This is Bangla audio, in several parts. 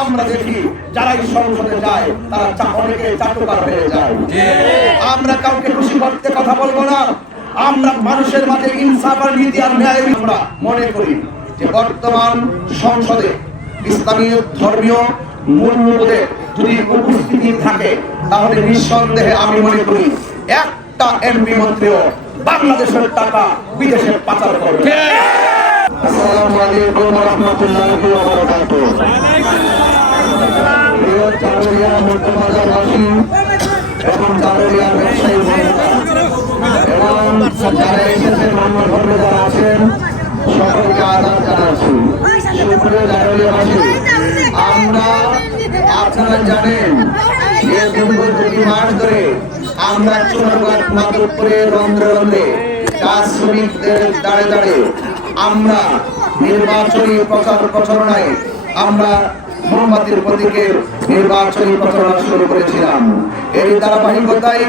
আমরা দেখি যারাই সংসদে যায় তারা অনেকে চাটুকার হয়ে যায়। আমরা কাউকে খুশি করতে কথা বলবো না। আমরা মানুষের মাঝে ইনসাফ আর নীতি আর ন্যায় আমরা মনে করি যে বর্তমান সংসদে ইসলামী ধর্মীয় মূল্যবোধের যদি উপস্থিতি থাকে তাহলে নিঃসন্দেহে আমি মনে করি একটা এমপি মন্ত্রীও বাংলাদেশের টাকা বিদেশে পাচার করবে। আসসালামু আলাইকুম ওয়া রাহমাতুল্লাহি ওয়া বারাকাতুহু। প্রিয় চারুলিয়া মুক্তবাজারবাসী এবং চারুলিয়া ব্যবসায়ী বন্ধুরা এবং যারা এসেছেন অন্য ধর্মে যারা আছেন সকলকে আদাব জানাচ্ছি। সুপ্রিয় চারুলিয়াবাসী, আমরা আপনারা জানেন যে দীর্ঘ 2 মাস ধরে আমরা চুনারঘাট মাধবপুরে রন্ধ্রে রন্ধ্রে চা শ্রমিকদের দাঁড়ে দাঁড়ে আমরা নির্বাচনী প্রচারণায় আমরা মোমবাতির প্রতীকে নির্বাচনী প্রচারণা শুরু করেছিলাম। এই ধারাবাহিকতায়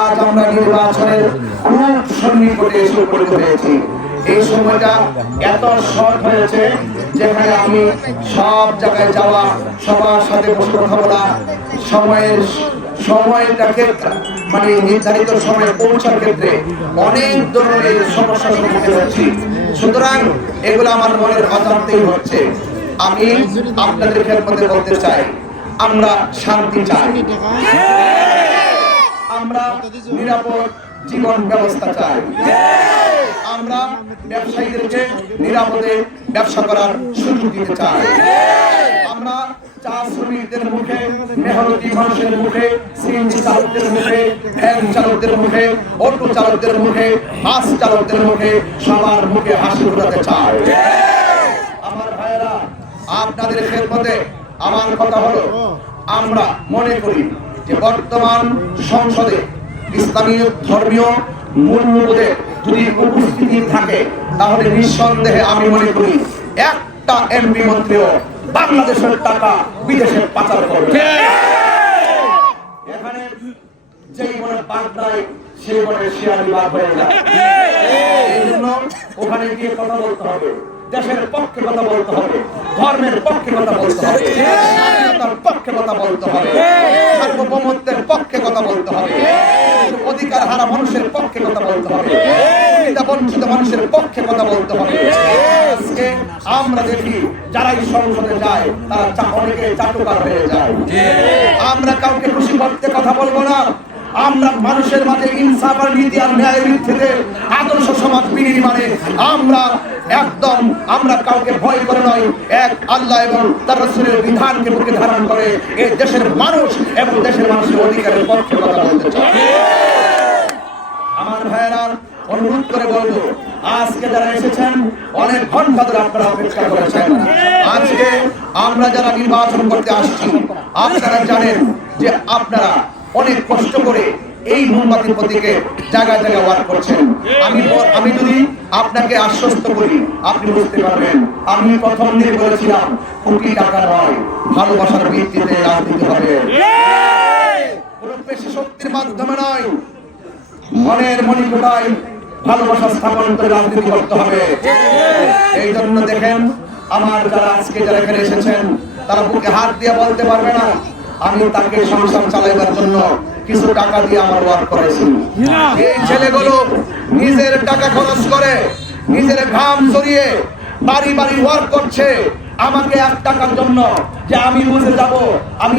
আজ আমরা নির্বাচনের খুব সন্নিকটে এসে উপনীত হয়েছি। এই সময়টা এত শর্ট হয়েছে যেখানে আমি সব জায়গায় যাওয়া, সবার সাথে বসে কথা বলা, সময়টাকে মানে নির্ধারিত সময়ে পৌঁছার ক্ষেত্রে অনেক ধরনের সমস্যার সম্মুখীন হচ্ছি। সুতরাং এগুলো আমার মনের অজান্তেই হচ্ছে। আমি আপনাদের মধ্যে বলতে চাই, আমরা শান্তি চাই, আমরা নিরাপদ জীবন ব্যবস্থা চাই, আমরা ব্যবসায়ীদেরকে নিরাপদে ব্যবসা করার সুযোগ দিতে চাই, আমরা চা শ্রমিকদের মুখে, মেহনতি মানুষের মুখে, সিএনজি চালকদের মুখে, ভ্যান চালকদের মুখে, অটো চালকদের মুখে, বাস চালকদের মুখে, সবার মুখে হাসি ফোটাতে চাই। আমার ভাইয়েরা, আপনাদের খেদমতে আমার কথা হলো, আমরা মনে করি যে বর্তমান সংসদে ইসলামী ধর্মীয় মূল্যবোধের যদি উপস্থিতি থাকে তাহলে নিঃসন্দেহে আমি মনে করি একটা এমপি মন্ত্রীও বাংলাদেশের টাকা বিদেশে পাচার করবে। এখানে যেই মনে বাগদায় সেই মনে শিয়ালি বাগ হয়ে যায়। এই জন্য ওখানে গিয়ে কথা বলতে হবে, দেশের পক্ষে কথা বলতে হবে, ধর্মের পক্ষে কথা বলতে হবে, স্বাধীনতার পক্ষে কথা বলতে হবে, সার্বভৌমত্বের পক্ষে কথা বলতে হবে, অধিকার হারা মানুষের পক্ষে কথা বলতে হবে, বঞ্চিত মানুষের পক্ষে কথা বলতে হবে। আজকে আমরা দেখি যারাই সংসদে যায় তারা অনেকে চাটুকার হয়ে যায়। আমরা কাউকে খুশি করতে কথা বলবো না। আমরা মানুষের মাঝে ইনসাফ আর নীতি আর ন্যায়ের ভিত্তিতে আদর্শ সমাজ বিনির্মাণে আমরা কাউকে ভয় করে নয়, এক আল্লাহ এবং তার রাসূলের বিধানকে বুকে ধারণ করে এই দেশের মানুষ এবং দেশের মানুষের অধিকারের পক্ষে কথা বলতে চাই। আমার ভাইয়েরা, অনুরোধ করে বলবো, আজকে যারা এসেছেন অনেক ঘন্টা ধরে আপনারা অপেক্ষা করেছেন। আজকে আমরা যারা নির্বাচন করতে আসছি, আপনারা জানেন যে আপনারা অনেক কষ্ট করে এই মোমবাতির প্রতীকে জায়গায় জায়গায় ওয়ার্ক করছেন। আমি যদি আপনাকে আশ্বস্ত করি আপনি বুঝতে পারবেন। আমি প্রথম দিন বলেছিলাম কোটি টাকা নয়, ভালোবাসার ভিত্তিতে রাজনীতি হবে, কোনো পেশি শক্তির মাধ্যমে নয়, মনের মণিকোটায় ভালোবাসা স্থাপন করে রাজনীতি করতে হবে। এই জন্য দেখেন আমার যারা আজকে যারা এখানে এসেছেন তারা বুকে হাত দিয়ে বলতে পারবে না আমি তাকে সংসার চালাইবার জন্য কিছু টাকা দিয়ে আমার ওয়ার্ক করেছি। এই ছেলেগুলো নিজের টাকা খরচ করে, নিজের ঘাম ঝরিয়ে বাড়ি বাড়ি ওয়ার্ক করছে আমাকে 1 টাকার জন্য, যে আমি বুঝে যাব আমি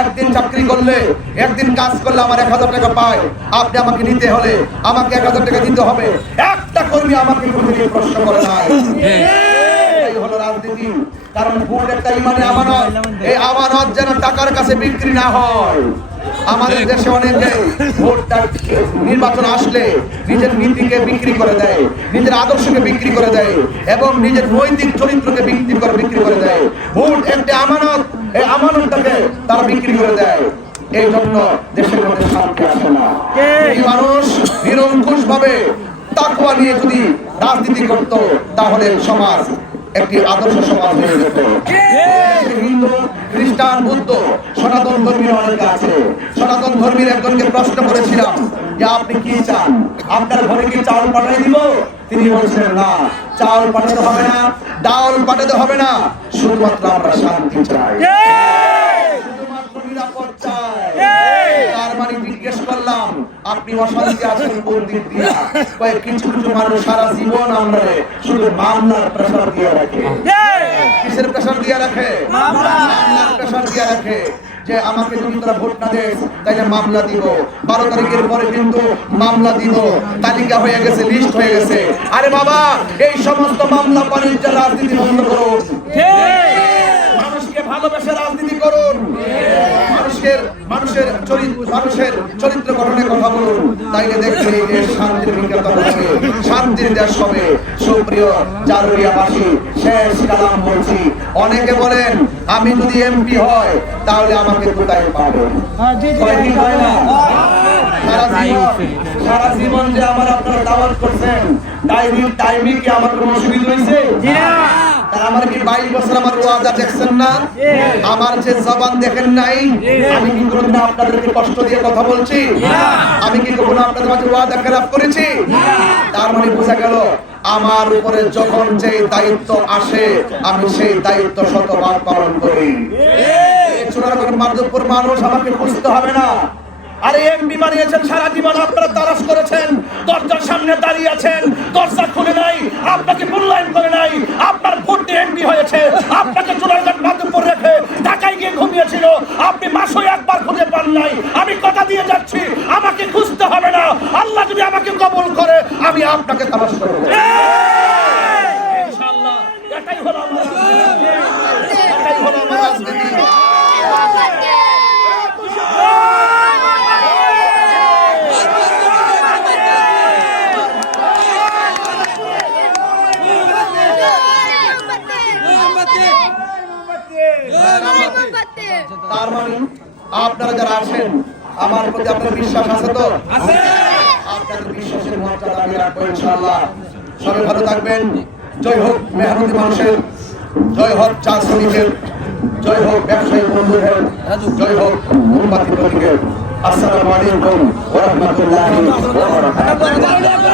একদিন চাকরি করলে, একদিন কাজ করলে আমার 1000 টাকা পাই, আপনি আমাকে নিতে হলে আমাকে 1000 টাকা দিতে হবে। একটা কর্মী আমাকে কোনোদিন প্রশ্ন করে নাই। এই হলো রাজনীতি। কারণ ভোট একটা ইমানে আমানত, এই আমানত যেন টাকার কাছে বিক্রি না হয়। আমাদের দেশে অনেকে ভোটটা নির্বাচন আসলে নিজের নীতিকে বিক্রি করে দেয়, নিজের আদর্শকে বিক্রি করে দেয় এবং নিজের নৈতিক চরিত্রকে বিক্রি করে দেয়। ভোট একটা আমানত, এই আমানতটাকে তারা বিক্রি করে দেয়। এই জন্য দেশের মধ্যে শান্তি আসে না। এই মানুষ নিরঙ্কুশ ভাবে তাকওয়া নিয়ে যদি রাজনীতি করত তাহলে সমাজ একটি আদর্শ সমাজ হয়ে যেত। হিন্দু, খ্রিস্টান, বৌদ্ধ, সনাতন ধর্মীর অনেকে আছে। সনাতন ধর্মীর একজনকে প্রশ্ন করেছিলাম যে আপনি কি চান, আপনার ঘরে কি চাউল পাঠাই দিব? তিনি বলছিলেন না, চাল পাঠাতে হবে না, ডাল পাঠাতে হবে না, শুধুমাত্র আমরা শান্তি চাই, শুধুমাত্র নিরাপদ চাই। তার মানে জিজ্ঞেস করলাম আপনি অশান্তি আছেন কোন দিক দিয়ে? কিছু কিছু মানুষ সারা জীবন আমরা শুধু মামলার প্রেশার দিয়ে রাখে। কিসের প্রেশার দিয়ে রাখে? মামলার প্রেশার দিয়ে রাখে, যে আমাকে যদি তোরা ভোট না দেস তাইলে মামলা দিব, 12 তারিখের পরে কিন্তু মামলা দিব, তালিকা হয়ে গেছে, লিস্ট হয়ে গেছে। আরে বাবা, এই সমস্ত মামলা বাণিজ্য রাজনীতি বন্ধ করুন, মানুষকে ভালোবেসে রাজনীতি করুন, মানুষের চরিত্র গঠনের কথা বলুন, তাইলে দেখবেন এই দেশ শান্তির নিকেতন হবে, শান্তির দেশ হবে। সুপ্রিয় জারুরিয়াবাসী, শেষ কালাম বলছি। অনেকে বলেন আমি যদি এমপি হয় তাহলে আমাকে কোথায় পাবেন? হয় না? সারা জীবন যে আমার আপনারা দাওয়াত করছেন, টাইমে কি আমার কোনো অসুবিধা হয়েছে? আমার কি 22 বছর আমার ওয়াদা দেখছেন না? আমার যে জবান দেখেন নাই? আমি কি কোনোদিন আপনাদেরকে কষ্ট দিয়ে কথা বলছি? আমি কি কখনো আপনাদের মাঝে ওয়াদা খেলাপ করেছি? তার মানে বোঝা গেল আমার উপরে যখন যে দায়িত্ব আসে আমি সেই দায়িত্ব শতভাগ পালন করি। মাধবপুর মানুষ আমাকে খুঁজতে হবে না। আরে এমপি বানিয়েছেন, সারা জীবন আপনারা তারাশ করেছেন, দরজার সামনে দাঁড়িয়ে আছেন, দরজা খুলে নাই, আপনাকে মূল্যায়ন করে নাই, আপনার ভোট দিয়ে এমপি হয়েছে, আপনাকে চুনারঘাট মাধবপুর রেখে ঢাকায় গিয়ে ঘুমিয়েছিল, আপনি মাসে একবার খুঁজে পান নাই। আমি কথা দিয়ে যাচ্ছি, আমাকে খুঁজতে হবে না, আল্লাহ যদি আমাকে কবুল করে আমি আপনাকে তালাশ করব ইনশাআল্লাহ। এটাই হলো আমার রাজনীতি। তার মানে আপনারা যারা আসেন আমার প্রতি আপনার বিশ্বাস আছে তো? আপনাদের বিশ্বাসের মর্যাদা আমি রাখবো ইনশাআল্লাহ। সবাই ভালো থাকবেন। জয় হোক মেহনতি মানুষের, জয় হোক চা শ্রমিকের, জয় হোক ব্যবসায়ী বন্ধুদের, জয় হোক মোমবাতি প্রতীকের। আসসালামু আলাইকুম ওয়া রাহমাতুল্লাহি ওয়া বারাকাতুহু।